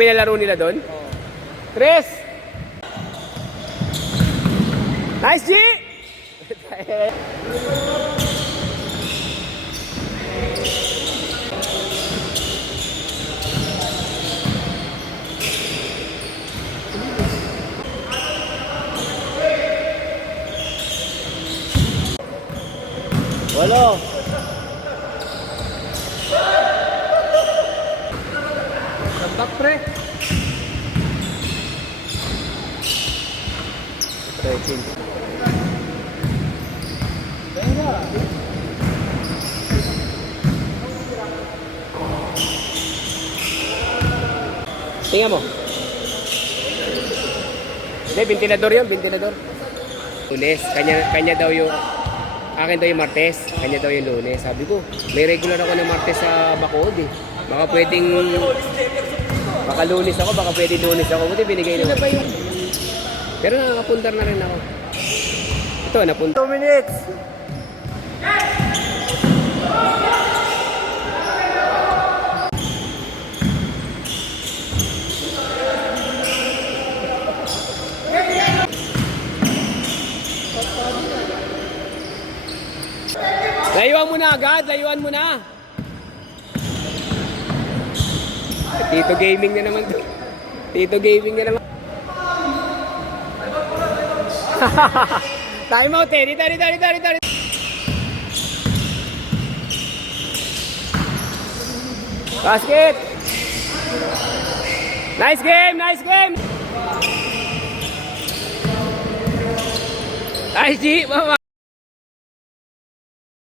pinalaro nila doon? Tres! Nice, G! Walo. Tambak, pre. Stretching. Tingnan mo. Hindi, ventilador yun, ventilador. Lunes, kanya daw yung, akin daw yung Martes, kanya daw yung Lunes. Sabi ko, may regular ako ng Martes sa Bacood eh. Baka pwedeng, baka Lunes ako, baka pwedeng Lunes ako. Buti binigay naman. Pero nakakapundar na rin ako. Ito, napunta. 2 minutes. Layuan mo na agad, layuan mo na. Tito Gaming na naman to. Tito Gaming na naman. Time out eh. Dito. Basket. Nice game. Nice, G. Mama.